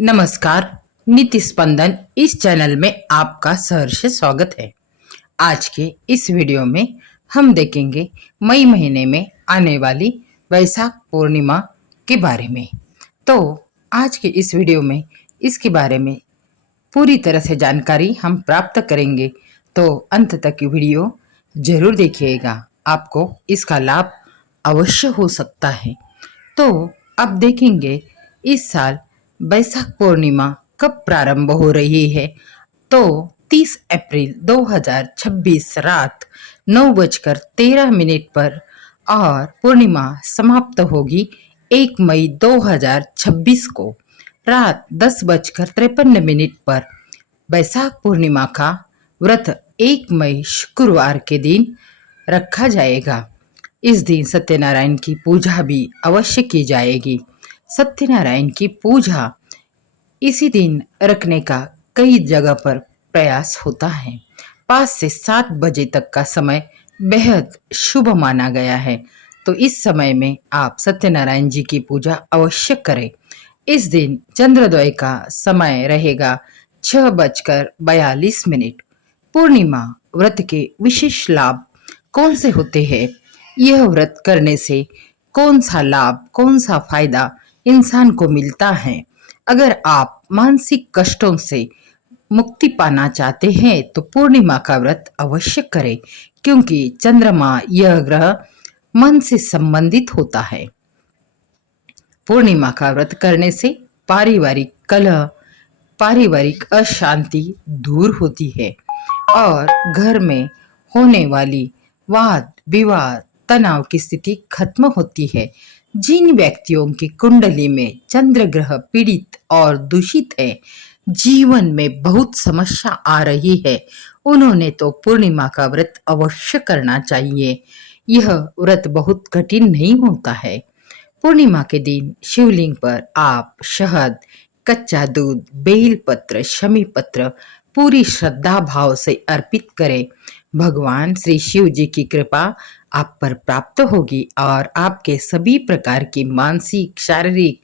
नमस्कार। नीति स्पंदन इस चैनल में आपका सहर्ष स्वागत है। आज के इस वीडियो में हम देखेंगे मई महीने में आने वाली वैशाख पूर्णिमा के बारे में। तो आज के इस वीडियो में इसके बारे में पूरी तरह से जानकारी हम प्राप्त करेंगे, तो अंत तक की वीडियो जरूर देखिएगा, आपको इसका लाभ अवश्य हो सकता है। तो अब देखेंगे इस साल वैशाख पूर्णिमा कब प्रारंभ हो रही है। तो 30 अप्रैल 2026 रात 9:13 पर और पूर्णिमा समाप्त होगी 1 मई 2026 को रात 10:53 पर। वैशाख पूर्णिमा का व्रत 1 मई शुक्रवार के दिन रखा जाएगा। इस दिन सत्यनारायण की पूजा भी अवश्य की जाएगी। सत्यनारायण की पूजा इसी दिन रखने का कई जगह पर प्रयास होता है। 5 से 7 बजे तक का समय बेहद शुभ माना गया है, तो इस समय में आप सत्यनारायण जी की पूजा अवश्य करें। इस दिन चंद्रोदय का समय रहेगा 6:42। पूर्णिमा व्रत के विशेष लाभ कौन से होते हैं, यह व्रत करने से कौन सा लाभ, कौन सा फायदा इंसान को मिलता है। अगर आप मानसिक कष्टों से मुक्ति पाना चाहते हैं तो पूर्णिमा का व्रत अवश्य करें, क्योंकि चंद्रमा यह ग्रह मन से संबंधित होता है। पूर्णिमा का व्रत करने से पारिवारिक कलह, पारिवारिक अशांति दूर होती है और घर में होने वाली वाद विवाद, तनाव की स्थिति खत्म होती है। जिन व्यक्तियों की कुंडली में चंद्र ग्रह पीड़ित और दूषित है, जीवन में बहुत समस्या आ रही है, उन्होंने तो पूर्णिमा का व्रत अवश्य करना चाहिए। यह व्रत बहुत कठिन नहीं होता है। पूर्णिमा के दिन शिवलिंग पर आप शहद, कच्चा दूध, बेलपत्र, शमी पत्र पूरी श्रद्धा भाव से अर्पित करें। भगवान श्री शिव जी की कृपा आप पर प्राप्त होगी और आपके सभी प्रकार की मानसिक, शारीरिक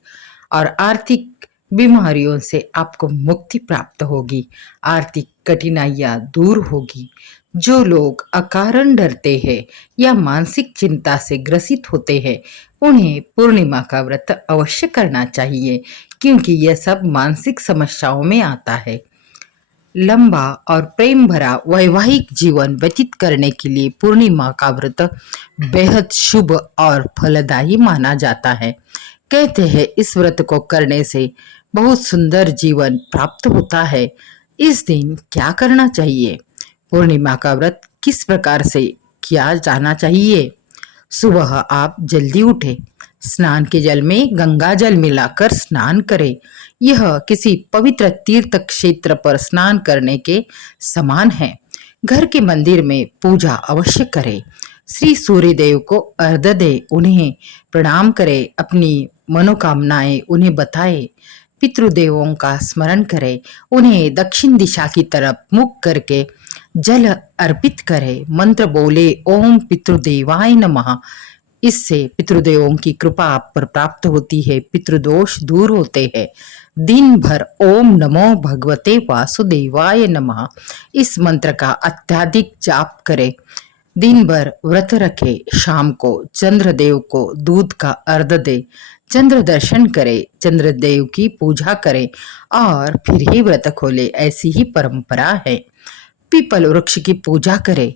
और आर्थिक बीमारियों से आपको मुक्ति प्राप्त होगी। आर्थिक कठिनाइयां दूर होगी। जो लोग अकारण डरते हैं या मानसिक चिंता से ग्रसित होते हैं, उन्हें पूर्णिमा का व्रत अवश्य करना चाहिए, क्योंकि यह सब मानसिक समस्याओं में आता है। लंबा और प्रेम भरा वैवाहिक जीवन व्यतीत करने के लिए पूर्णिमा का व्रत बेहद शुभ और फलदायी माना जाता है। कहते हैं इस व्रत को करने से बहुत सुंदर जीवन प्राप्त होता है। इस दिन क्या करना चाहिए, पूर्णिमा का व्रत किस प्रकार से किया जाना चाहिए। सुबह आप जल्दी उठे, स्नान के जल में गंगा जल मिलाकर स्नान करें। यह किसी पवित्र तीर्थ क्षेत्र पर स्नान करने के समान है। घर के मंदिर में पूजा अवश्य करें। श्री सूर्य देव को अर्घ्य दे, उन्हें प्रणाम करें, अपनी मनोकामनाएं उन्हें बताएं। पितृदेवों का स्मरण करें, उन्हें दक्षिण दिशा की तरफ मुख करके जल अर्पित करें। मंत्र बोले ओम पितृदेवाय नमः। इससे पितृदेवों की कृपा आप पर प्राप्त होती है, पितृदोष दूर होते हैं। दिन भर ओम नमो भगवते वासुदेवाय नमः इस मंत्र का अत्यधिक जाप करें। दिन भर व्रत रखे, शाम को चंद्रदेव को दूध का अर्घ्य दे, चंद्र दर्शन करे, चंद्रदेव की पूजा करे और फिर ही व्रत खोले, ऐसी ही परंपरा है। पीपल वृक्ष की पूजा करे।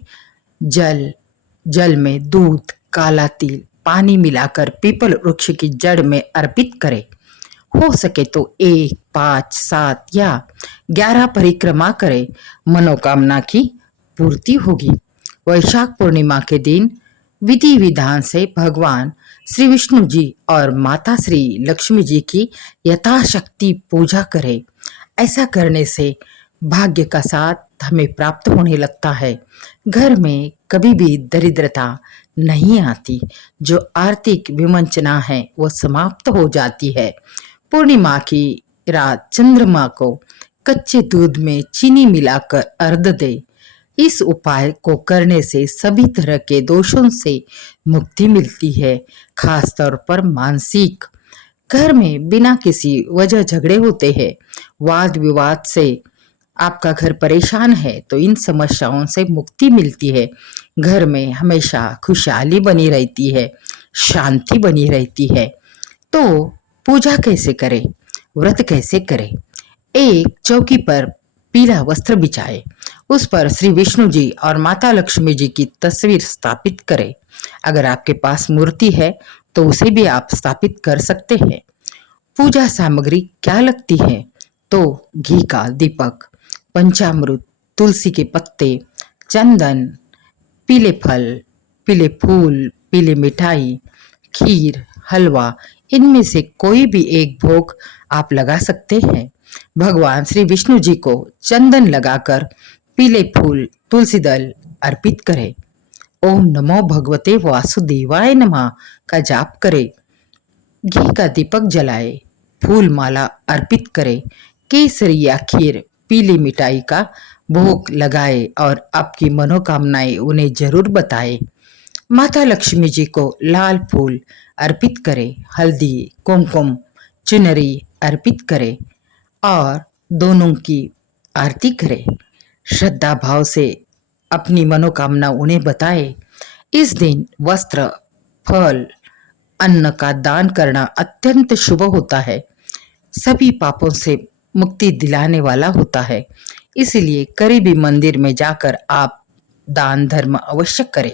जल में दूध, काला तिल, पानी मिलाकर पीपल वृक्ष की जड़ में अर्पित करें। हो सके तो 1, 5, 7 या 11 परिक्रमा करें, मनोकामना की पूर्ति होगी। वैशाख पूर्णिमा के दिन विधि विधान से भगवान श्री विष्णु जी और माता श्री लक्ष्मी जी की यथाशक्ति पूजा करें। ऐसा करने से भाग्य का साथ हमें प्राप्त होने लगता है। घर में कभी भी दरिद्रता नहीं आती। जो आर्थिक विवंचना है वो समाप्त हो जाती है। पूर्णिमा की रात चंद्रमा को कच्चे दूध में चीनी मिलाकर अर्घ्य दे। इस उपाय को करने से सभी तरह के दोषों से मुक्ति मिलती है, खासतौर पर मानसिक घर में बिना किसी वजह झगड़े होते हैं, वाद विवाद से आपका घर परेशान है तो इन समस्याओं से मुक्ति मिलती है। घर में हमेशा खुशहाली बनी रहती है, शांति बनी रहती है। तो पूजा कैसे करें, व्रत कैसे करें? एक चौकी पर पीला वस्त्र बिछाए, उस पर श्री विष्णु जी और माता लक्ष्मी जी की तस्वीर स्थापित करें। अगर आपके पास मूर्ति है तो उसे भी आप स्थापित कर सकते हैं। पूजा सामग्री क्या लगती है? तो घी का दीपक, पंचामृत, तुलसी के पत्ते, चंदन, पीले फल, पीले फूल, पीली मिठाई, खीर, हलवा, इनमें से कोई भी एक भोग आप लगा सकते हैं। भगवान श्री विष्णु जी को चंदन लगाकर पीले फूल, तुलसी दल अर्पित करें। ओम नमो भगवते वासुदेवाय नमः का जाप करें। घी का दीपक जलाए, फूल माला अर्पित करें, केसरी या खीर, पीली मिठाई का भोग लगाए और आपकी मनोकामनाएं उन्हें जरूर बताएं। माता लक्ष्मी जी को लाल फूल अर्पित करें, हल्दी, कुमकुम, चुनरी अर्पित करें और दोनों की आरती करें। श्रद्धा भाव से अपनी मनोकामना उन्हें बताएं। इस दिन वस्त्र, फल, अन्न का दान करना अत्यंत शुभ होता है, सभी पापों से मुक्ति दिलाने वाला होता है। इसलिए करीबी मंदिर में जाकर आप दान धर्म अवश्य करें।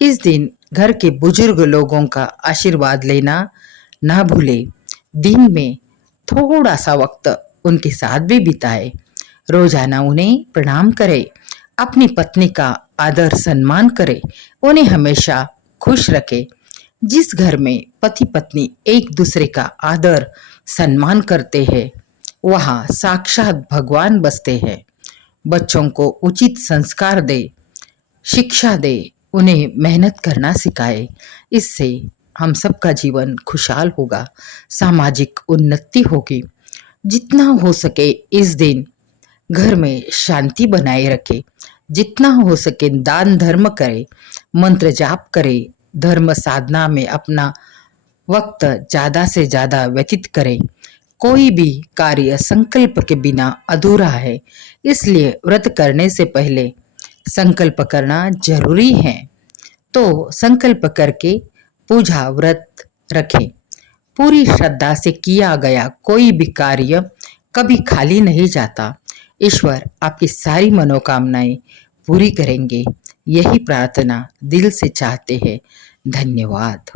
इस दिन घर के बुजुर्ग लोगों का आशीर्वाद लेना ना भूलें। दिन में थोड़ा सा वक्त उनके साथ भी बिताएं। रोजाना उन्हें प्रणाम करें। अपनी पत्नी का आदर सम्मान करें। उन्हें हमेशा खुश रखें। जिस घर में पति पत्नी एक दूसरे का आदर सम्मान करते हैं, वहाँ साक्षात भगवान बसते हैं। बच्चों को उचित संस्कार दे, शिक्षा दे, उन्हें मेहनत करना सिखाए। इससे हम सबका जीवन खुशहाल होगा, सामाजिक उन्नति होगी। जितना हो सके इस दिन घर में शांति बनाए रखे, जितना हो सके दान धर्म करे, मंत्र जाप करे, धर्म साधना में अपना वक्त ज्यादा से ज्यादा व्यतीत करें। कोई भी कार्य संकल्प के बिना अधूरा है, इसलिए व्रत करने से पहले संकल्प करना जरूरी है। तो संकल्प करके पूजा व्रत रखें। पूरी श्रद्धा से किया गया कोई भी कार्य कभी खाली नहीं जाता। ईश्वर आपकी सारी मनोकामनाएं पूरी करेंगे, यही प्रार्थना दिल से चाहते हैं। धन्यवाद।